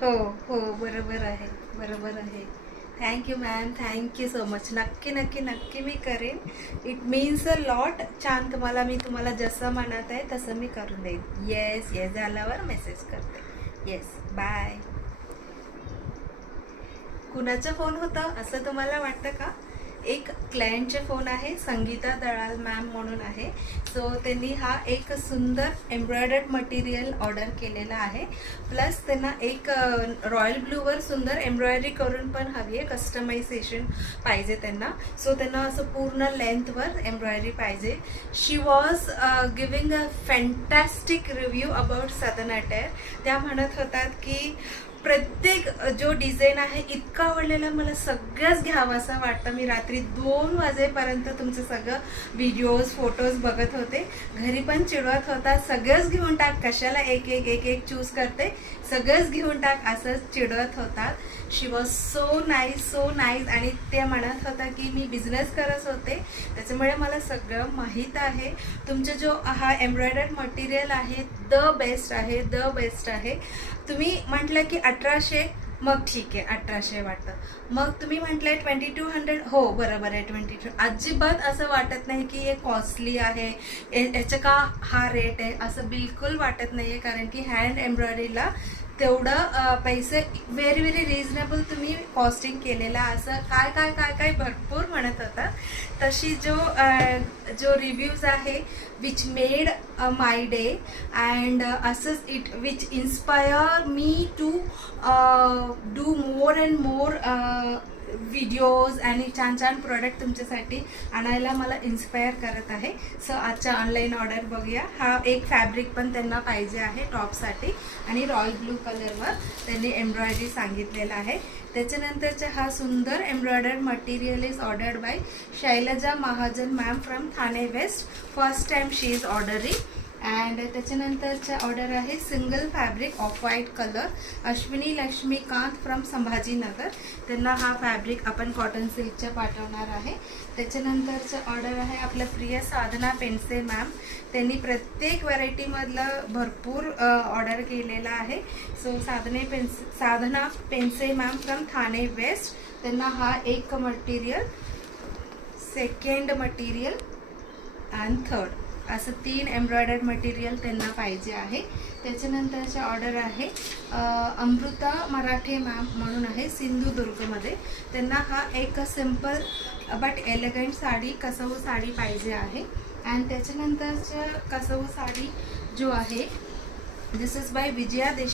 हो हो, बरोबर आहे, बरोबर आहे. Thank you ma'am, thank you so much. नक्की नक्की नक्की मी करेन. It means a lot. छान, मी तुम्हाला जसं म्हणत आहे तसं मी करून देईन. येस येस, झाल्यावर मेसेज करते. येस. बाय. कुणाचा फोन होता असं तुम्हाला वाटतं का? एक क्लायंटचे फोन आहे, संगीता दळाल मॅम म्हणून आहे. सो त्यांनी हा एक सुंदर एम्ब्रॉयडर्ड मटेरियल ऑर्डर केलेला आहे. प्लस त्यांना एक रॉयल ब्लूवर सुंदर एम्ब्रॉयडरी करून पण हवी आहे, कस्टमायझेशन पाहिजे त्यांना. सो त्यांना असं पूर्ण लेंथवर एम्ब्रॉयडरी पाहिजे. She was giving a fantastic review about Sadan attire. त्या म्हणत होतात की प्रत्येक जो डिझाईन आहे इतका आवडलेला, मला सगळंच घ्यावं असं वाटतं. मी रात्री 2 वाजेपर्यंत तुमचं सगळं व्हिडिओज फोटोज बघत होते. घरी पण चिडवत होता, सगळंच घेऊन टाक, कशाला एक एक एक एक चूज करते, सगळंच घेऊन टाक, असंच चिडवत होतात. She was so nice, so nice. आणि ते म्हणत होता की मी बिझनेस करत होते, त्याच्यामुळे मला सगळं माहीत आहे. तुमचं जो हा एम्ब्रॉयडर्ड मटेरियल आहे द बेस्ट आहे, द बेस्ट आहे. तुम्ही म्हटलं की 1800, मग ठीक आहे 1800 वाटतं. मग तुम्ही म्हटलंय 2200. हो बरोबर आहे, 22. अजिबात असं वाटत नाही की हे कॉस्टली आहे, याचं का हा रेट आहे, असं बिलकुल वाटत नाही आहे. कारण की हँड एम्ब्रॉयडरीला तेवढं पैसे व्हेरी व्हेरी रिजनेबल तुम्ही कॉस्टिंग केलेला, असं काय काय काय काय भरपूर म्हणत होता. तशी जो रिव्ह्यूज आहे which made my day, and असंच it which inspire me to do more and more videos आणि छान छान प्रोडक्ट तुमच्यासाठी आणायला मला इन्स्पायर करत आहे. सो आजच्या ऑनलाईन ऑर्डर बघूया. हा एक फॅब्रिक पण त्यांना पाहिजे आहे टॉपसाठी, आणि रॉयल ब्लू कलरवर त्यांनी एम्ब्रॉयडरी सांगितलेलं आहे. त्याच्यानंतरचा हा सुंदर embroidered material is ordered by Shailaja Mahajan ma'am from Thane west. First time she is ordering. And त्याच्यानंतरचा ऑर्डर आहे single fabric of white colour, Ashwini Laxmikant from Sambhajinagar. त्यांना हा फॅब्रिक आपण कॉटन सिल्कच्या पाठवणार आहे. त्याच्यानंतरचं ऑर्डर आहे आपल्या प्रिय साधना पेंडसे मॅम. त्यांनी प्रत्येक व्हरायटीमधलं भरपूर ऑर्डर केलेला आहे. So Sadhana Pendse ma'am from Thane west. त्यांना हा एक material, second material and third, असं 3 एम्ब्रॉयडर्ड मटेरियल त्यांना पाहिजे आहे. त्याच्यानंतरचा ऑर्डर आहे अमृता मराठे मॅम म्हणून आहे, सिंधुदुर्गमध्ये. त्यांना हा एक simple but elegant sari, kasavu sari पाहिजे आहे. अँड त्याच्यानंतरचं कसव साडी जो आहे, दिस इज बाय विजया देश.